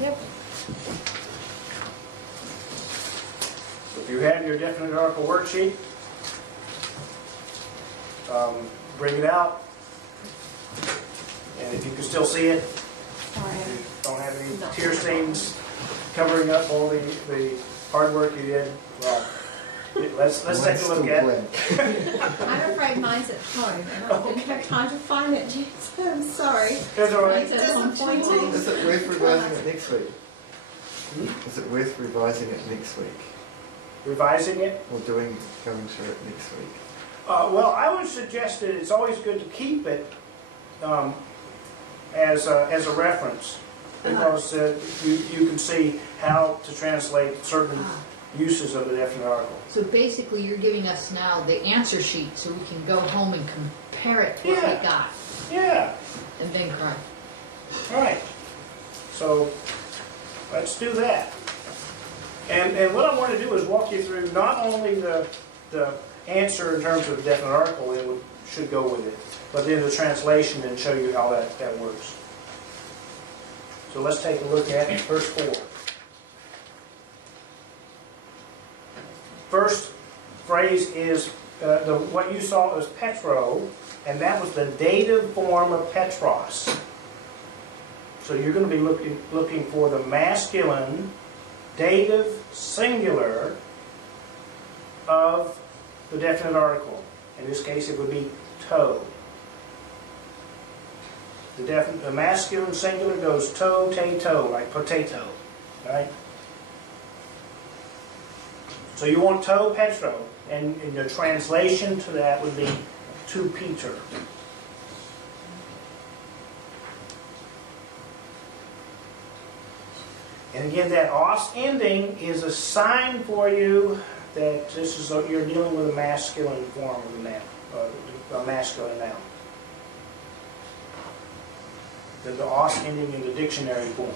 Yep. If you have your definite article worksheet, bring it out. And if you can still see it, Sorry. you don't have any No. tear stains covering up all the hard work you did, well, let's take a look at it. I'm afraid mine's at home, and I didn't have time to find it, Jason. I'm sorry. That's all right. Mine's at home pointing. Is it worth revising it next week? Hmm? Is it worth revising it next week? Revising it? Or going through it next week? Well, I would suggest that it's always good to keep it as a reference, because you can see how to translate certain uses of the definite article. So basically, you're giving us now the answer sheet so we can go home and compare it to what Yeah. we got, Yeah. and then correct. All right. So let's do that. And what I want to do is walk you through not only the answer in terms of the definite article, it should go with it, but then the translation and show you how that works. So let's take a look at verse 4. First phrase is what you saw as Petro, and that was the dative form of Petros. So you're going to be looking for the masculine dative singular of the definite article. In this case, it would be toe. The masculine singular goes toe, te, toe, like potato, right? So you want toe, Petro, and the translation to that would be to Peter. And again, that os ending is a sign for you that this is you're dealing with a masculine form of a noun, a masculine noun. The os ending in the dictionary form.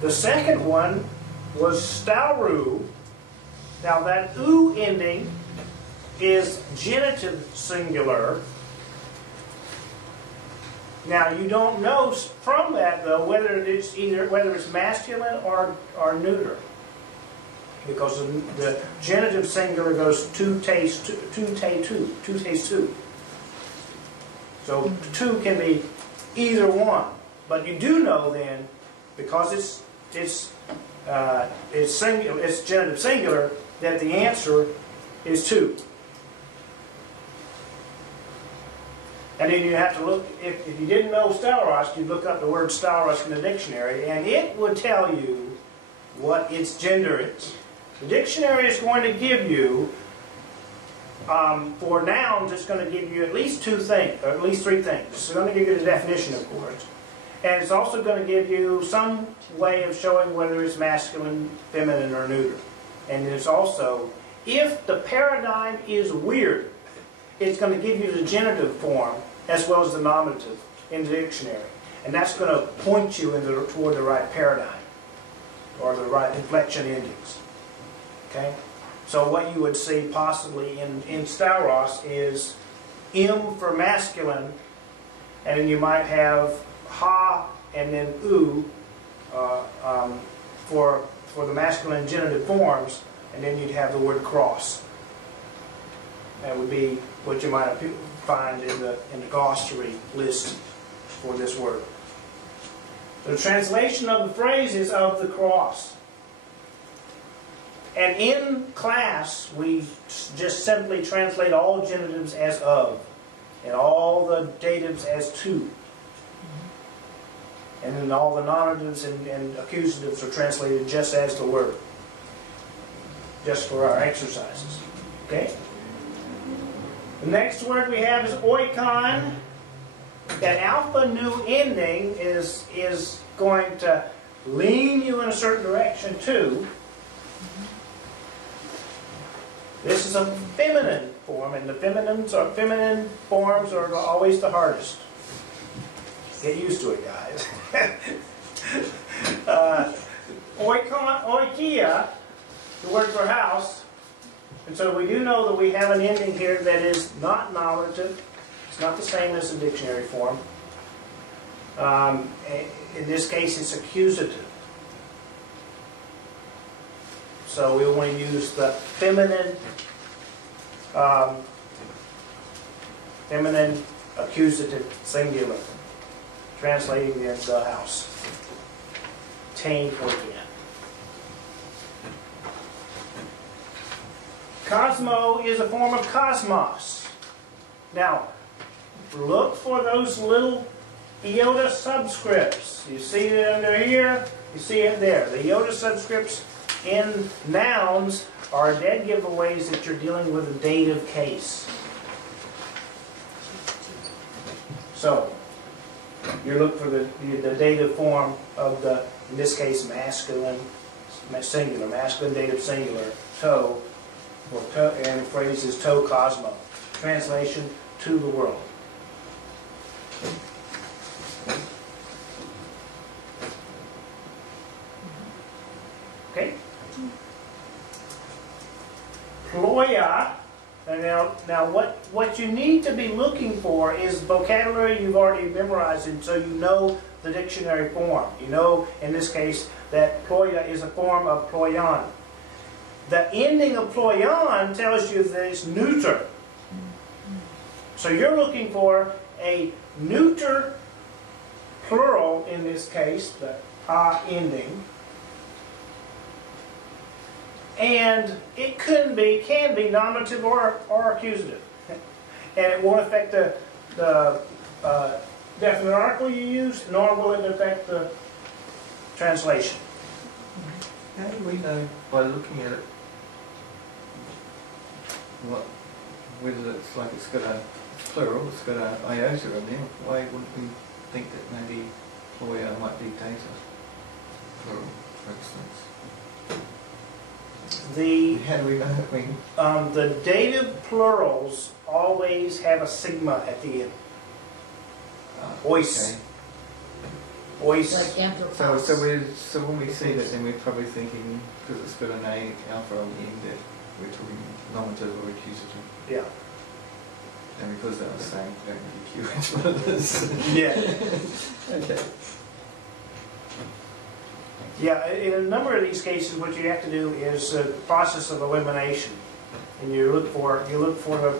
The second one was stauru. Now that u ending is genitive singular. Now you don't know from that though whether it's masculine or neuter, because the genitive singular goes tu taste two. So two can be either one, but you do know then, because it's genitive singular, that the answer is two. And then you have to look, if you didn't know stauros, you'd look up the word stauros in the dictionary, and it would tell you what its gender is. The dictionary is going to give you, for nouns, it's going to give you at least two things, or at least three things. It's going to give you the definition, of course. And it's also going to give you some way of showing whether it's masculine, feminine, or neuter. And it's also, if the paradigm is weird, it's going to give you the genitive form as well as the nominative in the dictionary. And that's going to point you toward the right paradigm or the right inflection endings. Okay? So what you would see possibly in stauros is M for masculine, and then you might have ha and then u for the masculine genitive forms, and then you'd have the word cross. That would be what you might find in the glossary list for this word. The translation of the phrase is of the cross. And in class, we just simply translate all genitives as of, and all the datives as to. And then all the nominatives and accusatives are translated just as the word, just for our exercises. Okay? The next word we have is oikon. That alpha nu ending is going to lean you in a certain direction too. This is a feminine form, and the feminine forms are always the hardest. Get used to it, guys. Oikia, the word for house. And so we do know that we have an ending here that is not nominative. It's not the same as the dictionary form. In this case, it's accusative. So we want to use the feminine accusative singular, translating the house. Tain forget. Cosmo is a form of cosmos. Now, look for those little iota subscripts. You see it under here, you see it there. The iota subscripts in nouns are dead giveaways that you're dealing with a dative case. So, you look for the dative form of the, in this case, masculine singular, masculine dative singular, toe, and the phrase is toe cosmo. Translation, to the world. Okay? Ploia. Now what you need to be looking for is vocabulary you've already memorized, and so you know the dictionary form. You know, in this case, that ploia is a form of ploion. The ending of ploion tells you that it's neuter. So you're looking for a neuter plural, in this case, the ending. And it can be nominative or accusative. And it won't affect the definite article you use, nor will it affect the translation. How do we know by looking at it whether it's like it's got a plural, it's got an iota in there? Why wouldn't we think that maybe ploia might be data plural, for instance? How do we know? The dative plurals always have a sigma at the end. Ois. Okay. Ois. Like anthropos. So when we see that, then we're probably thinking, because it's got an A alpha on the end, that we're talking nominative or accusative. Yeah. And because that was saying, don't really cue which one it is. Yeah. Okay. Yeah, in a number of these cases, what you have to do is a process of elimination, and you look for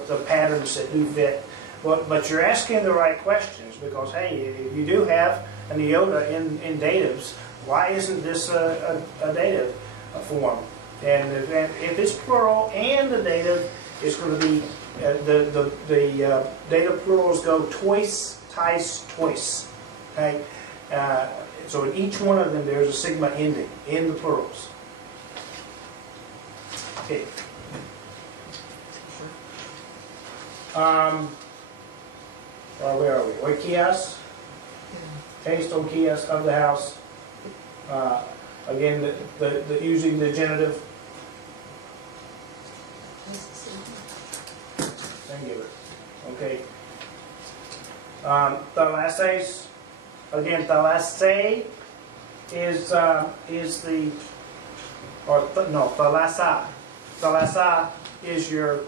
the patterns that do fit. But you're asking the right questions, because hey, if you do have an iota in datives, why isn't this a dative form? And if it's plural and the dative, it's going to be the dative plurals go twice, tice, twice. Okay. So in each one of them, there's a sigma ending in the plurals. Okay. Where are we? Oikias. Taste oikias of the house. Again, using the genitive. Singular. Okay. Thalasses. Again, thalasse is the, or no, thalassa. Thalassa is your